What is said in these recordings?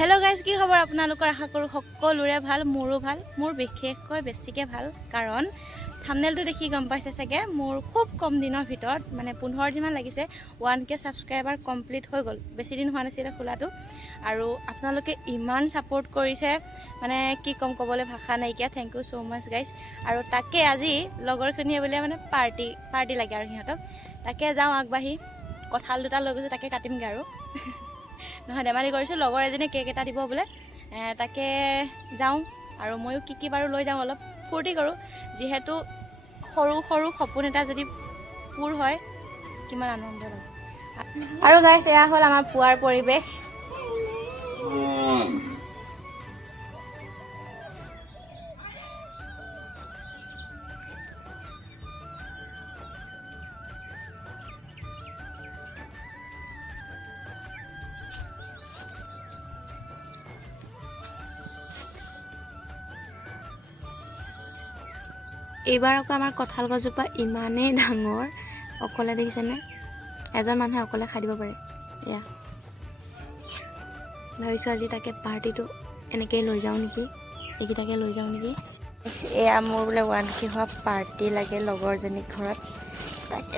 Hello guys की खबर आपनालोकर आशा करूँ सकलोरे ভাল मोरो ভাল मोर बिशेषকৈ बेसिके ভাল कारण थाम्बनेलটো देखि गम पाइছে सके मोर खूब कम दिनर भितरत माने 15 दिन लागिसे 1K सब्सक्राइबार कमप्लीट हो गल बेसि दिन होआ नाছিলে खोलाটো আৰু आपनालोके इमान सपोर्ट কৰিছে माने की कम कबले भाषा नाइकिया thank you so much guys আৰু ताके আজি লগৰখিনিয়ে বলে মানে पार्टी লাগে আৰু হিহঁতক ताके যাও আগবাহি কঁঠাল দুটা লৈ গৈছে ताके কাটিমগে আৰু নহয় ধেমালি কৰিছো লগৰ এজনে কেক এটা দিব বলে তাকে যাও আৰু ময়ো কি বাৰু লৈ যাও অলপ ফূৰ্তি কৰো যেহেতু সৰু সৰু সপোন এটা যদি পূৰ হয় কিমান আনন্দ লাগে আৰু গাইস এয়া হল আমাৰ পুৱাৰ পৰিবেশ এইবাৰ আকৌ আমাৰ কঁঠাল গছজোপা ইমানেই ডাঙৰ অকলে দেখিছেনে এজন মানুহে অকলে খাই দিব পাৰে এয়া ভাবিছো আজি তাকে পাৰ্টিটো এনেকৈ লৈ যাওঁ নেকি এইকেইটাকে লৈ যাওঁ নেকি এয়া মোৰ বোলে 1K হোৱা পাৰ্টি লাগে লগৰজনীৰ ঘৰত তাকে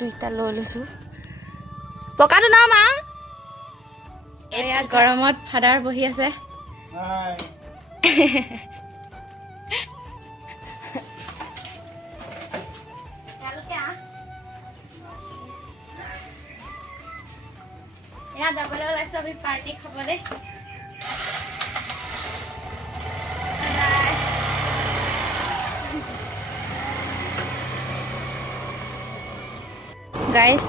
দুইটা লৈ লৈছোঁ পকাটো নাও মা এয়া গৰমত ফাদাৰ বহি আছে या যাবলৈ ওলাইছো আমি পাৰ্টি খাবলৈ গাইস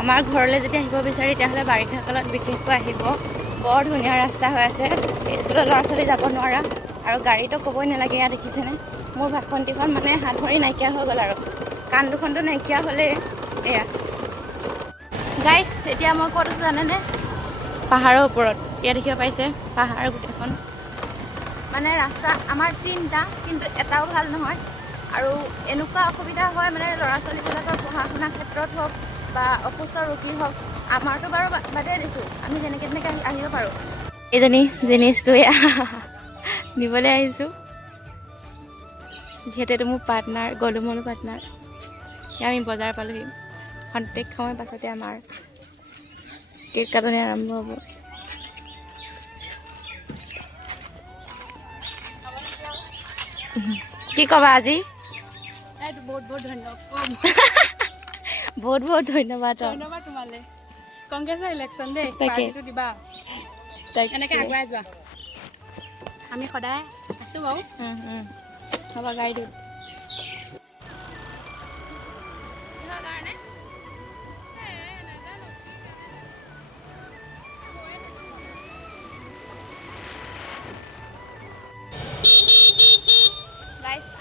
আমাৰ ঘৰলৈ যদি আহিব বিচাৰি তেতিয়াহ'লে বাৰিষা কালত বিশেষকৈ আহিব বৰ ধুনীয়া ৰাস্তা হৈ আছে স্কুলৰ ল'ৰা ছোৱালী যাব নোৱাৰা আৰু গাড়ীটো ক'বই নালাগে ইয়াত দেখিছেনে মোৰ ভাষণটিখন মানে হাত ভৰি নাইকিয়া হৈ গ'ল আৰু কাণ দুখনটো নাইকিয়া হ'লে এয়া গাইস এতিয়া মই ক'ত আছো জানেনে পাহাৰৰ ওপৰত ইয়াত দেখিব পাইছে পাহাৰ গোটেইখন মানে ৰাস্তা আমাৰ তিনিটা কিন্তু এটাও ভাল নহয় আৰু এনেকুৱা অসুবিধা হয় মানে ল'ৰা ছোৱালীবিলাকৰ পঢ়া শুনাৰ ক্ষেত্ৰত হওক বা অসুস্থ ৰোগী হওক আমাৰতো বাৰু বাদেই দিছোঁ আমি যেনেকৈ আহিব পাৰোঁ এইজনী জিনিছটো নিবলৈ আহিছোঁ যিহেতু এইটো মোৰ পাৰ্টনাৰ গলুমলো পাৰ্টনাৰ আমি বজাৰ পালোহি খন্তেক সময় পাছতে আমাৰ কেক কাটনি আৰম্ভ হ'ব কি ক'বা আজি বহুত ধন্যবাদ বহুত ধন্যবাদ তোমালে কংগ্ৰেছৰ ইলেকশ্যন দেই পাৰ্টিটো দিবা এনেকৈ আগুৱাই যোৱা আমি সদায় আছোঁ বাৰু হ'ব গাড়ী দিম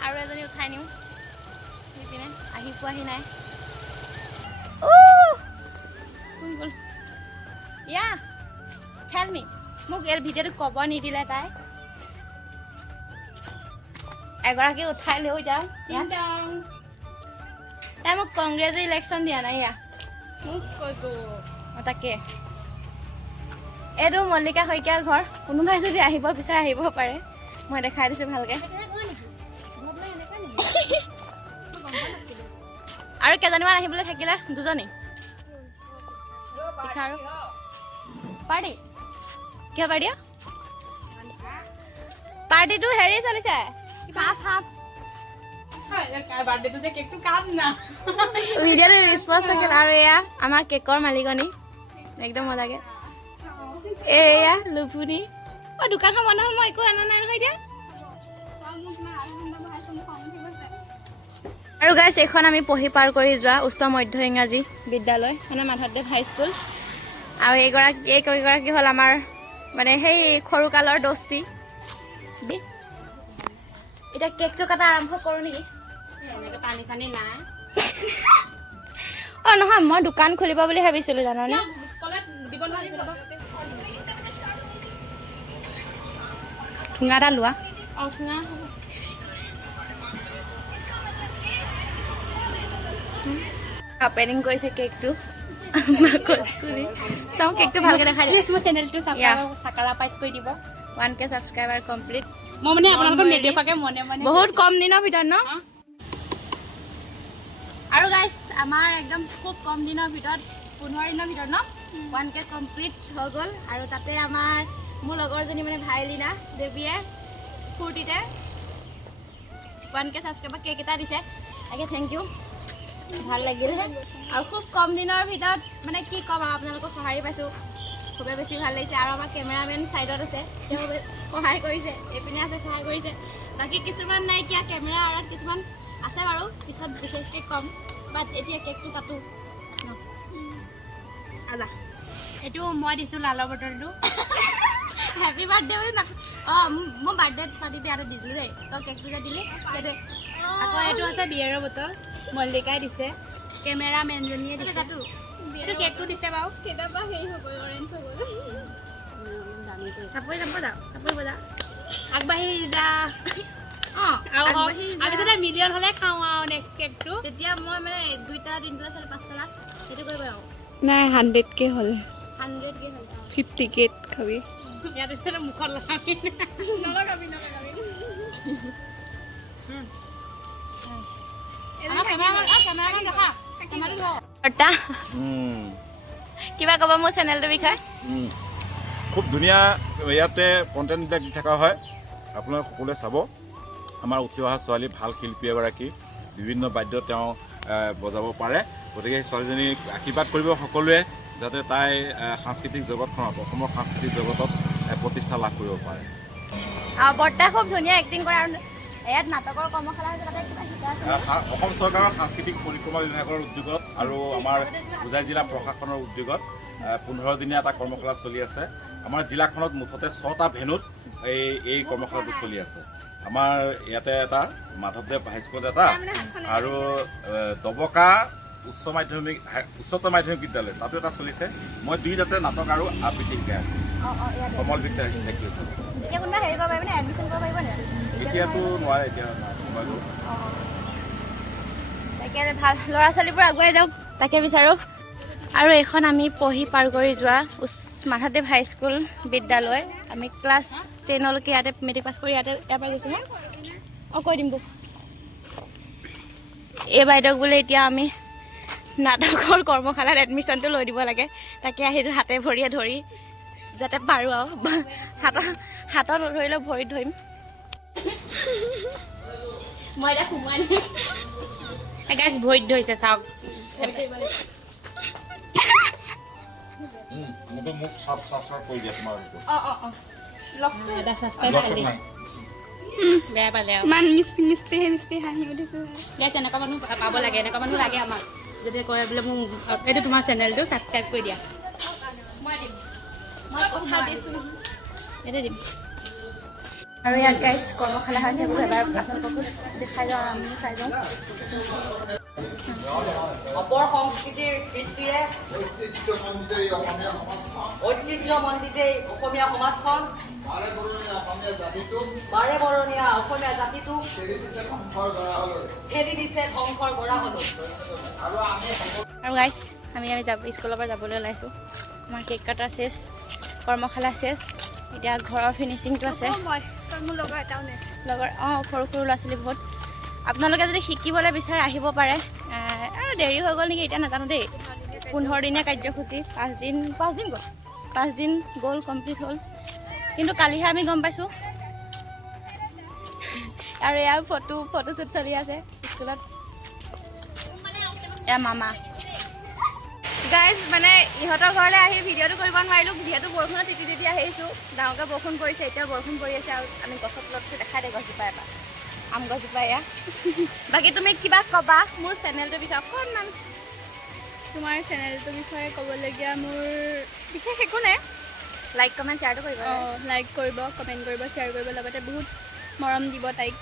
আৰু এজনী উঠাই নিওঁ পিনে আহি পোৱাহি নাই গ'ল ইয়া টেল মি মোক এই ভিডিঅ'টো ক'ব নিদিলে তাই এগৰাকী উঠাই লৈ যাওঁ তাই মোক কংগ্ৰেছৰ ইলেকশ্যন দিয়া নাই ইয়া মোক কৈছোঁ তাকে এইটো মল্লিকা শইকীয়াৰ ঘৰ কোনোবাই যদি আহিব বিচাৰে আহিব পাৰে মই দেখাই দিছোঁ ভালকৈ আৰু কেইজনীমান আহিবলৈ থাকিলে দুজনী পাৰ্টি কিয় পাৰ্টি পাৰ্টিটো হেৰি চলিছে ভিডিঅ'টো স্পষ্ট আৰু এয়া আমাৰ কেকৰ মালিকনী একদম মজাকে এয়া লুপুনি অ' দোকানখন বন্ধ হ'ল মই একো অনা নাই নহয় এতিয়া আৰু গাইছ এইখন আমি পঢ়ি পাৰ কৰি যোৱা উচ্চ মধ্য ইংৰাজী বিদ্যালয় মানে মাধৱদেৱ হাইস্কুল আৰু এইগৰাকী হ'ল আমাৰ মানে সেই সৰুকালৰ দোস্তি এতিয়া কেকটো কাটা আৰম্ভ কৰোঁ নেকি এনেকৈ পানী চানী নাই অঁ নহয় মই দোকান খুলিব বুলি ভাবিছিলোঁ জাননে ঠুঙা এটা লোৱা অঁ ঠুঙা অপেনিং কৰিছে কেকটো কস্তুৰী চাওঁ কেকটো ভালকৈ দেখাই দিওঁ প্লিজ মোৰ চেনেলটো চাকাৰা পাইচ কৰি দিব 1K ছাবস্ক্ৰাইবাৰ কমপ্লিট মই মানে আপোনালোকক নেদেখুৱাকৈ মনে মনে বহুত কম দিনৰ ভিতৰত ন আৰু গাইছ আমাৰ একদম খুব কম দিনৰ ভিতৰত 15 দিনৰ ভিতৰত ন 1K কমপ্লিট হৈ গ'ল আৰু তাতে আমাৰ মোৰ লগৰজনী মানে ভাইলিনা দেৱীয়ে ফূৰ্তিতে 1K ছাবস্ক্ৰাইবাৰ কেক এটা দিছে তাকে থেংক ইউ ভাল লাগিল আৰু খুব কম দিনৰ ভিতৰত মানে কি ক'ম আৰু আপোনালোকক সঁহাৰি পাইছোঁ খুবেই বেছি ভাল লাগিছে আৰু আমাৰ কেমেৰামেন ছাইডত আছে তেওঁ সহায় কৰিছে এইপিনে আছে সহায় কৰিছে বাকী কিছুমান নাইকিয়া কেমেৰা আঁৰত কিছুমান আছে বাৰু পিছত বিশেষকৈ ক'ম বাট এতিয়া কেকটো কাটো ন আদা এইটো মই দিছোঁ লালৰ বটলটো হেপী বাৰ্থডে বুলি না অঁ মই বাৰ্থডে পাৰ্টিতে ইয়াতে দিছিলোঁ দেই তই কেকটো যে দিলি সেইটোৱে আকৌ এইটো আছে বিয়েৰৰ বটল মল্লিকাই দিছে কেমেৰামেনজনীয়ে দিছে কাটো এইটো কেকটো দিছে বাৰু কেতিয়াবা হেৰি হ'ব অৰেঞ্জ হ'ব চাপৰি যাব যাওঁ চাপৰি বজা আগবাঢ়ি যা অঁ আৰু আমি যদি মিলিয়ন হ'লে খাওঁ আৰু নেক্সট কেকটো তেতিয়া মই মানে 2টা 3টা 4 5টা সেইটো কৰিব আৰু নাই 100K হ'লে 100K হ'ল 50K খাবি ইয়াতে মুখত লগাবি নলগাবি বৰ্তা কিবা ক'ব মোৰ চেনেলটোৰ বিষয়ে খুব ধুনীয়া ইয়াতে কণ্টেণ্টবিলাক দি থকা হয় আপোনালোকে সকলোৱে চাব আমাৰ উঠি অহা ছোৱালী ভাল শিল্পী এগৰাকী বিভিন্ন বাদ্য তেওঁ বজাব পাৰে গতিকে সেই ছোৱালীজনীক আশীৰ্বাদ কৰিব সকলোৱে যাতে তাই সাংস্কৃতিক জগতখনত অসমৰ সাংস্কৃতিক জগতত প্ৰতিষ্ঠা লাভ কৰিব পাৰে বৰ্তা খুব ধুনীয়া এক্টিং কৰে আৰু ইয়াত নাটকৰ কৰ্মশালা হৈছে তাতে কিবা শিকা আছে অসম চৰকাৰৰ সাংস্কৃতিক পৰিক্ৰমা বিভাগৰ উদ্যোগত আৰু আমাৰ হোজাই জিলা প্ৰশাসনৰ উদ্যোগত 15 দিনীয়া এটা কৰ্মশালা চলি আছে আমাৰ জিলাখনত মুঠতে 6টা ভেনুত এই কৰ্মশালাটো চলি আছে আমাৰ ইয়াতে এটা মাধৱদেৱ হাইস্কুল এটা আৰু দবকা উচ্চতৰ মাধ্যমিক বিদ্যালয় তাতো এটা চলিছে মই 2টাতে নাটক আৰু আবৃত্তি শিকাই আছোঁ কমল বিদ্যা শিকাই আছোঁ এতিয়া কোনোবা হেৰি কৰিব পাৰিব নে এডমিশ্যন কৰিব পাৰিব নে এতিয়াতো নোৱাৰে এতিয়া মোবাইলো তাকে ভাল ল'ৰা ছোৱালীবোৰ আগুৱাই যাওক তাকে বিচাৰোঁ আৰু এইখন আমি পঢ়ি পাৰ কৰি যোৱা মাধৱদেৱ হাইস্কুল বিদ্যালয় আমি ক্লাছ 10লৈকে ইয়াতে মেট্ৰিক পাছ কৰি ইয়াৰ পৰা গৈছোঁ মই অঁ কৈ দিম বৌ এই বাইদেউক বোলে এতিয়া আমি নাটকৰ কৰ্মশালাত এডমিশ্যনটো লৈ দিব লাগে তাকে আহিছোঁ হাতে ভৰিয়ে ধৰি যাতে পাৰোঁ আৰু হাতত নধৰিলেও ভৰিত ধৰিম মই এতিয়া সোমোৱাই গাইছ ভৰিত ধৰিছে চাওক মোক চাফ কৰি দিয়া তোমাৰ এটা ছাবস্ক্ৰাইব খালি বেয়া পালে আৰু ইমান মিষ্টি হাঁহি উঠিছে গাইছ এনেকুৱা মানুহ পাব লাগে এনেকুৱা মানুহ লাগে আমাক যদি কয় বোলে মোক এইটো তোমাৰ চেনেলটো ছাবস্ক্ৰাইব কৰি দিয়া মই দিম মই কথা দিছোঁ এইটো দিম আৰু ইয়াত গাইজ কৰ্মশালা হৈছে বোলো এবাৰ আপোনালোককো দেখাই যাওঁ আমি চাই যাওঁ অপৰ সংস্কৃতিৰ সৃষ্টিৰে ঐতিহ্যমণ্ডিত এই অসমীয়া সমাজখন বাৰে বৰণীয়া অসমীয়া জাতিটোক ঠেলি দিছে ধ্বংসৰ গৰাহলৈ আৰু গাইজ আমি স্কুলৰ পৰা যাবলৈ ওলাইছোঁ আমাৰ কেক কটা চেছ কৰ্মশালা চেছ এতিয়া ঘৰৰ ফিনিচিংটো আছে মোৰ লগৰ এটাও নাই লগৰ অঁ সৰু সৰু ল'ৰা ছোৱালী বহুত আপোনালোকে যদি শিকিবলৈ বিচাৰে আহিব পাৰে আৰু দেৰি হৈ গ'ল নেকি এতিয়া নাজানো দেই 15 দিনীয়া কাৰ্যসূচী 5 দিন গ'ল কমপ্লিট হ'ল কিন্তু কালিহে আমি গম পাইছোঁ আৰু এয়া ফটোশ্বুট চলি আছে স্কুলত এয়া মামা গাইজ মানে ইহঁতৰ ঘৰলৈ আহি ভিডিঅ'টো কৰিব নোৱাৰিলোঁ যিহেতু বৰষুণত তিতি আহিছোঁ ডাঙৰকৈ বৰষুণ পৰিছে এতিয়া বৰষুণ পৰি আছে আৰু আমি গছত তলত দেখাই দে গছজোপা এটা আম গছজোপা এয়া বাকী তুমি কিবা ক'বা মোৰ চেনেলটোৰ বিষয়ে অকণমান তোমাৰ চেনেলটোৰ বিষয়ে ক'বলগীয়া মোৰ বিশেষ একো নাই লাইক কমেণ্ট শ্বেয়াৰটো কৰিব লাইক কৰিব কমেণ্ট কৰিব শ্বেয়াৰ কৰিব লগতে বহুত মৰম দিব তাইক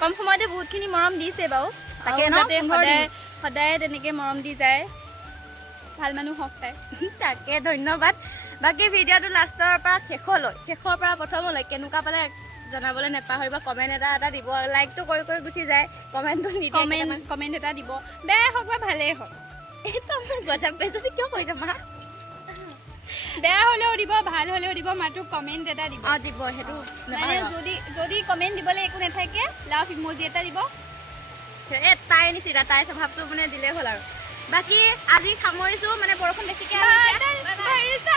কম সময়তে বহুতখিনি মৰম দিছে বাৰু তাকে তাকে ন, যাতে 15 দিন। সদায় তেনেকৈ মৰম দি যায় ভাল মানুহ হওক তাই তাকে ধন্যবাদ বাকী ভিডিঅ'টো লাষ্টৰ পৰা শেষৰ পৰা প্ৰথমলৈ কেনেকুৱা পালে জনাবলৈ নাপাহৰিব কমেণ্ট এটা দিব লাইকটো কৰি গুচি যায় কমেণ্টটো নিদিয়ে কমেণ্ট এটা দিব বেয়াই হওক বা ভালেই হওক গজাম পাইছোঁ কিয় কৈছা মা বেয়া হ'লেও দিব ভাল হ'লেও দিব মাত্ৰ কমেণ্ট এটা দিব অঁ দিব সেইটো মানে যদি কমেণ্ট দিবলৈ একো নাথাকে লাভ ইম'জি এটা দিব তাইৰ নিচিনা তাইৰ স্বভাৱটো মানে দিলেই হ'ল আৰু বাকী আজি সামৰিছোঁ মানে বৰষুণ বেছিকৈ আহিছে